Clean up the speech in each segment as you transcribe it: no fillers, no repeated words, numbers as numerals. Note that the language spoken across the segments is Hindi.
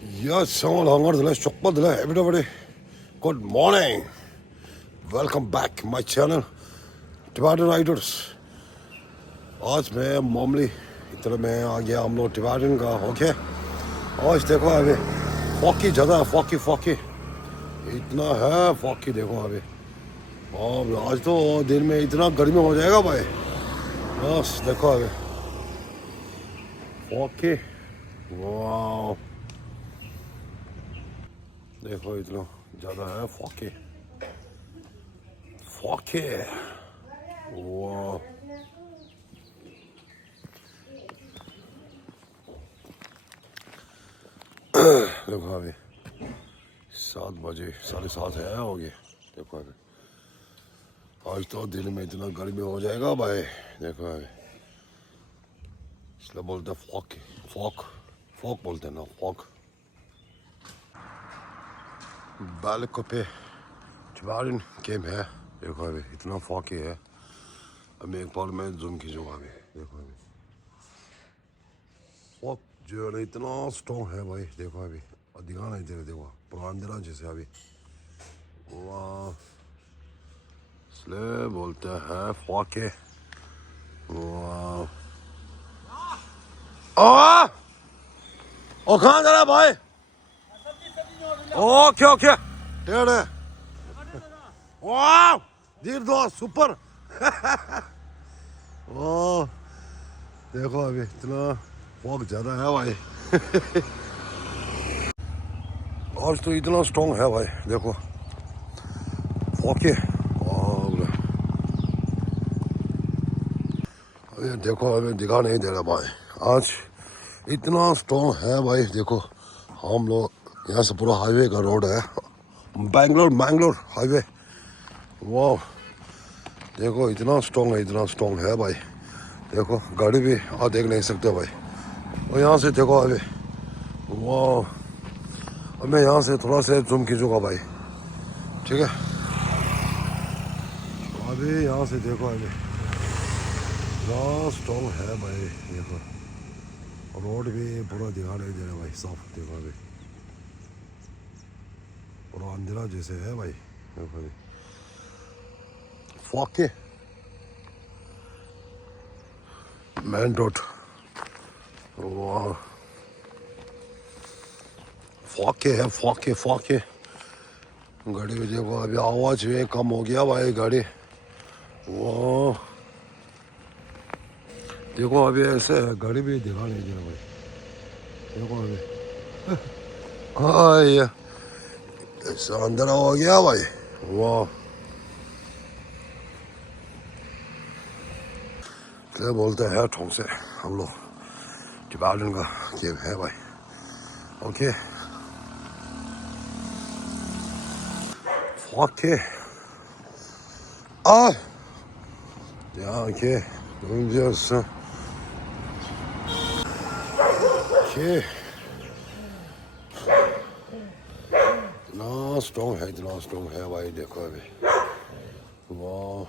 Yes, all hunger dile, chokpa dile, everybody. Good morning. Welcome back my channel. Tibetan Riders. आज मैं मामूली इतना मैं आ गया हम लोग टिबेटन का ओके आज देखो अभी फॉकी ज़्यादा है फॉकी इतना है फॉकी देखो अभी और आज तो दिन में इतना गर्मी हो जाएगा भाई बस देखो अभी फॉकी वाह देखो इतना ज़्यादा है फॉकी वाह देखो अभी 7 बजे 7:30 है हो गए देखो अभी आज तो दिन में इतना गर्मी हो जाएगा भाई देखो अभी इसलिए बोलते फॉक बोलते हैं ना फॉक बालकों पे टिबेटन गेम है देखो अभी इतना फॉकी है अभी एक बार मैं जूम खींचूंगा अभी देखो अभी फॉक जो है ना इतना स्ट्रॉन्ग है भाई देखो अभी और दिखा नहीं दे रहे देखो पूरा अंधेरा जैसे अभी वाह इसलिए बोलते हैं फॉके वाह ओ कहाँ जा रहा भाई ओके टेढ़े वाह धीर दो सुपर ओ देखो अभी इतना फॉग ज़्यादा है भाई आज तो इतना स्ट्रॉन्ग है भाई देखो फॉके अभी देखो अभी दिखा नहीं दे रहा भाई आज इतना स्ट्रॉन्ग है भाई देखो हम लोग यहाँ से पूरा हाईवे का रोड है मैंगलोर हाईवे वाह देखो इतना स्ट्रॉन्ग है भाई देखो गाड़ी भी देख नहीं सकते भाई और यहाँ से देखो अभी वाह और मैं यहाँ से थोड़ा सा जूम खींचूंगा भाई ठीक है अभी यहाँ से देखो अभी इतना स्ट्रॉन्ग है भाई देखो रोड भी पूरा दिखा नहीं दे रहा भाई साफ देखो अभी पूरा अंधेरा जैसे है भाई देखो अभी फॉके मेन रोड वाह फॉके है फॉके गाड़ी में देखो अभी आवाज़ भी कम हो गया भाई गाड़ी वाह देखो अभी ऐसे गाड़ी भी दिखा नहीं दे रहा भाई देखो अभी हाँ ये ऐसा अंदर हो गया भाई वाह क्या बोलते हैं ठोंग से हम लोग टिबेटन का गेम है भाई ओके फॉके यहाँ के Okay. इतना स्ट्रॉन्ग है भाई देखो अभी वाह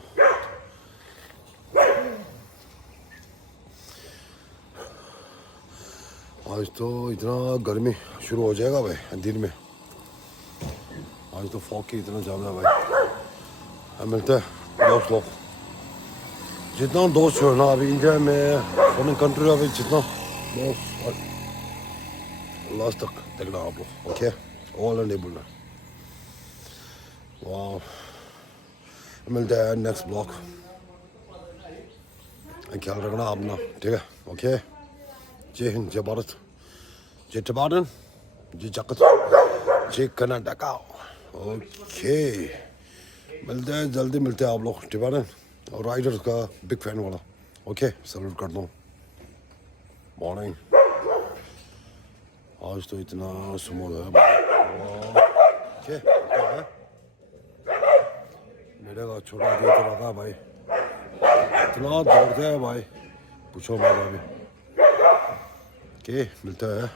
आज तो इतना गर्मी शुरू हो जाएगा भाई दिन में आज तो फॉग की इतना ज़्यादा है भाई हम मिलते हैं दोस्त लोग जितना दोस्त हो ना अभी इंडिया में फॉरेन कंट्री अभी जितना दोस्त लास्ट तक देखना आप लोग ओके ऑल नहीं बोलना वाह मिलते हैं नेक्स्ट ब्लॉग ख्याल रखना अपना ठीक है ओके जय हिंद जय भारत जय टिबेटन जय जगत जय कर्नाटका ओके मिलते हैं जल्दी मिलते हैं आप लोग टिबेटन और राइडर्स का बिग फैन वाला ओके सैल्यूट करता हूँ मॉर्निंग आज तो इतना स्मूथ है ओके मेरे का छोटा दिल तो रखा भाई इतना दौड़ते हैं भाई पूछो मत अभी ओके मिलता है